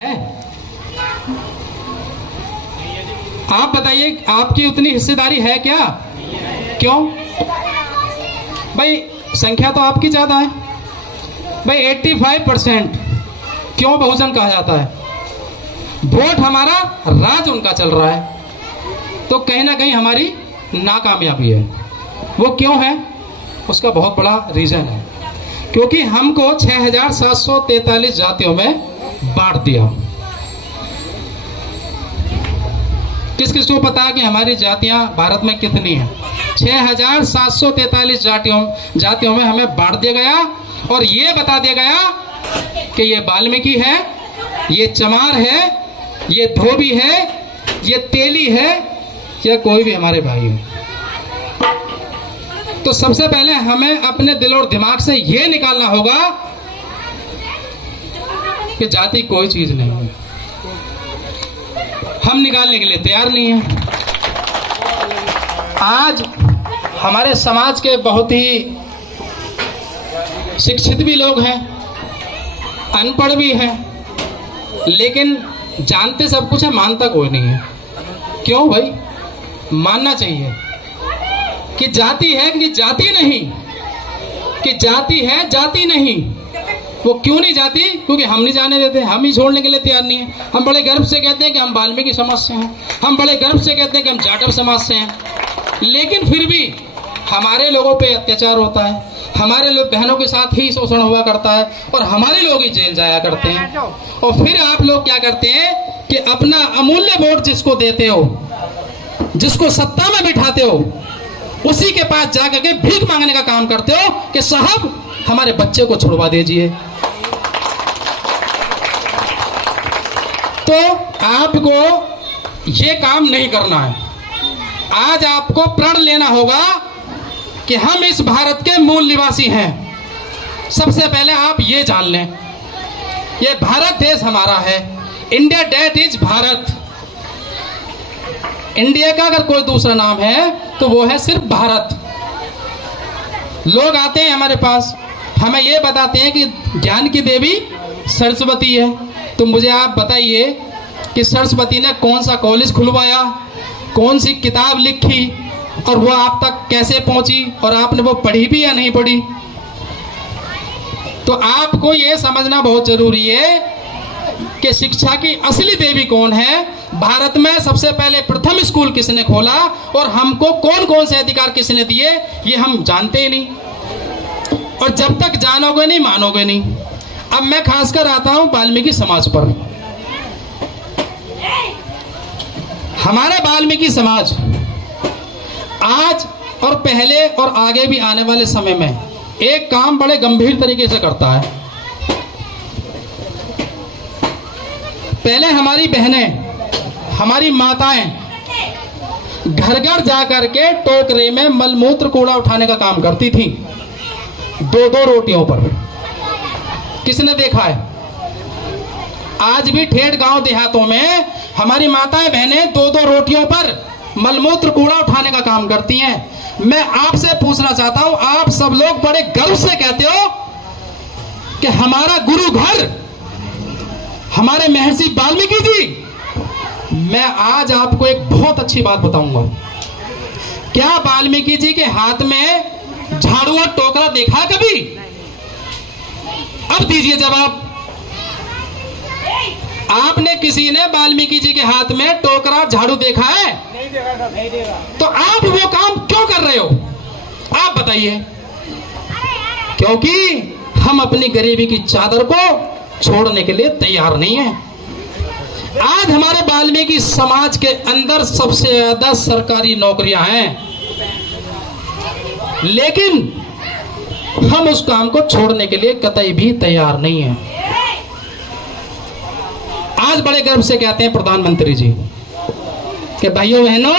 आप बताइए, आपकी उतनी हिस्सेदारी है क्या? क्यों भाई? संख्या तो आपकी ज्यादा है भाई, 85%। क्यों बहुजन कहा जाता है? वोट हमारा, राज उनका चल रहा है, तो कहीं ना कहीं हमारी नाकामयाबी है। वो क्यों है? उसका बहुत बड़ा रीजन है, क्योंकि हमको 6743 जातियों में बांट दिया। किस किस को पता है कि हमारी जातियां भारत में कितनी हैं? 6743 जातियों में हमें बांट दिया गया, और ये बता दिया गया कि ये वाल्मीकि है, ये चमार है, ये धोबी है, ये तेली है, या कोई भी हमारे भाई है। तो सबसे पहले हमें अपने दिल और दिमाग से ये निकालना होगा कि जाति कोई चीज नहीं है। हम निकालने के लिए तैयार नहीं हैं। आज हमारे समाज के बहुत ही शिक्षित भी लोग हैं, अनपढ़ भी हैं, लेकिन जानते सब कुछ है, मानता कोई नहीं है। क्यों भाई? मानना चाहिए कि जाति है कि जाति नहीं, कि जाति है जाति नहीं। वो क्यों नहीं जाती? क्योंकि हम नहीं जाने देते, हम ही छोड़ने के लिए तैयार नहीं है। हम बड़े गर्व से कहते हैं कि हम वाल्मीकि समाज से हैं, हम बड़े गर्व से कहते हैं कि हम जाटव समाज से हैं, लेकिन फिर भी हमारे लोगों पे अत्याचार होता है, हमारे लोग बहनों के साथ ही शोषण हुआ करता है, और हमारे लोग ही जेल जाया करते हैं। और फिर आप लोग क्या करते हैं कि अपना अमूल्य वोट जिसको देते हो, जिसको सत्ता में बिठाते हो, उसी के पास जाकर के भीख मांगने का काम करते हो कि साहब हमारे बच्चे को छुड़वा दीजिए। तो आपको ये काम नहीं करना है। आज आपको प्रण लेना होगा कि हम इस भारत के मूल निवासी हैं। सबसे पहले आप ये जान लें, ये भारत देश हमारा है। India that is Bharat. India का अगर कोई दूसरा नाम है तो वो है सिर्फ भारत। लोग आते हैं हमारे पास, हमें ये बताते हैं कि ज्ञान की देवी सरस्वती है। तो मुझे आप बताइए कि सरस्वती ने कौन सा कॉलेज खुलवाया, कौन सी किताब लिखी, और वो आप तक कैसे पहुंची, और आपने वो पढ़ी भी या नहीं पढ़ी? तो आपको ये समझना बहुत जरूरी है कि शिक्षा की असली देवी कौन है। भारत में सबसे पहले प्रथम स्कूल किसने खोला, और हमको कौन कौन से अधिकार किसने दिए, ये हम जानते ही नहीं। और जब तक जानोगे नहीं, मानोगे नहीं। अब मैं खासकर आता हूं वाल्मीकि समाज पर। हमारे वाल्मीकि समाज आज और पहले और आगे भी आने वाले समय में एक काम बड़े गंभीर तरीके से करता है। पहले हमारी बहनें, हमारी माताएं घर घर जाकर के टोकरे में मलमूत्र कूड़ा उठाने का काम करती थी, 2-2 रोटियों पर। किसने देखा है? आज भी ठेठ गांव देहातों में हमारी माताएं बहनें 2-2 रोटियों पर मलमूत्र कूड़ा उठाने का काम करती हैं। मैं आपसे पूछना चाहता हूं, आप सब लोग बड़े गर्व से कहते हो कि हमारा गुरु घर हमारे महर्षि वाल्मीकि जी। मैं आज आपको एक बहुत अच्छी बात बताऊंगा। क्या वाल्मीकि जी के हाथ में झाड़ू और टोकरा देखा कभी? अब दीजिए जवाब। आपने किसी ने वाल्मीकि जी के हाथ में टोकरा झाड़ू देखा है? नहीं देखा। तो आप वो काम क्यों कर रहे हो? आप बताइए। क्योंकि हम अपनी गरीबी की चादर को छोड़ने के लिए तैयार नहीं है। आज हमारे वाल्मीकि समाज के अंदर सबसे ज्यादा सरकारी नौकरियां हैं, लेकिन हम उस काम को छोड़ने के लिए कतई भी तैयार नहीं है। आज बड़े गर्व से कहते हैं प्रधानमंत्री जी कि भाइयों बहनों,